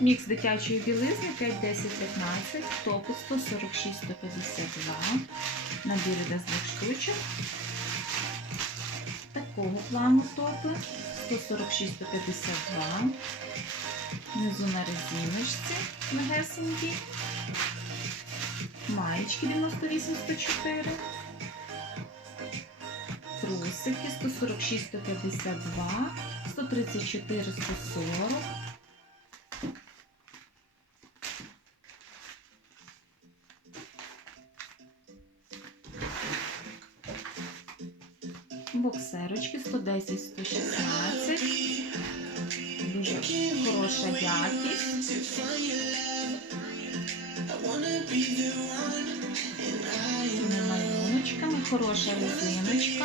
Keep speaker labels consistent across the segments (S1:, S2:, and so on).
S1: Мікс дитячої білизни 5, 10, 15, топи 146, 152. Набір іде з двох штучок. Такого плану топи 146, 152. Внизу на резиночці легесенькі. Маєчки 98, 104. Трусики 146, 152, Боксерочки 110, 116. Дуже хороша якість. Малюночками, хороша резиночка.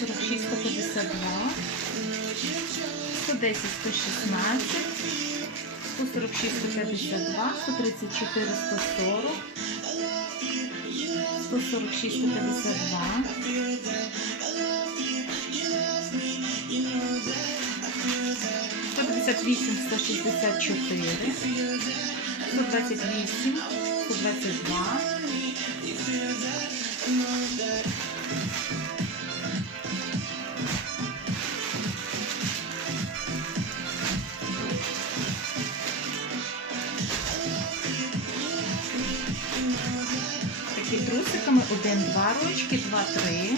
S1: Сорок шість, сто п'ятдесят два, сто десять, сто шістнадцять, сто сорок шість, сто п'ятдесят два, сто тридцять чотири, сто сорок, сто сорок шість, сто п'ятдесят два. Сто п'ятдесят вісім, сто шістдесят чотири, сто двадцять вісім, сто двадцять два. Трусиками один, два ручки, два, три.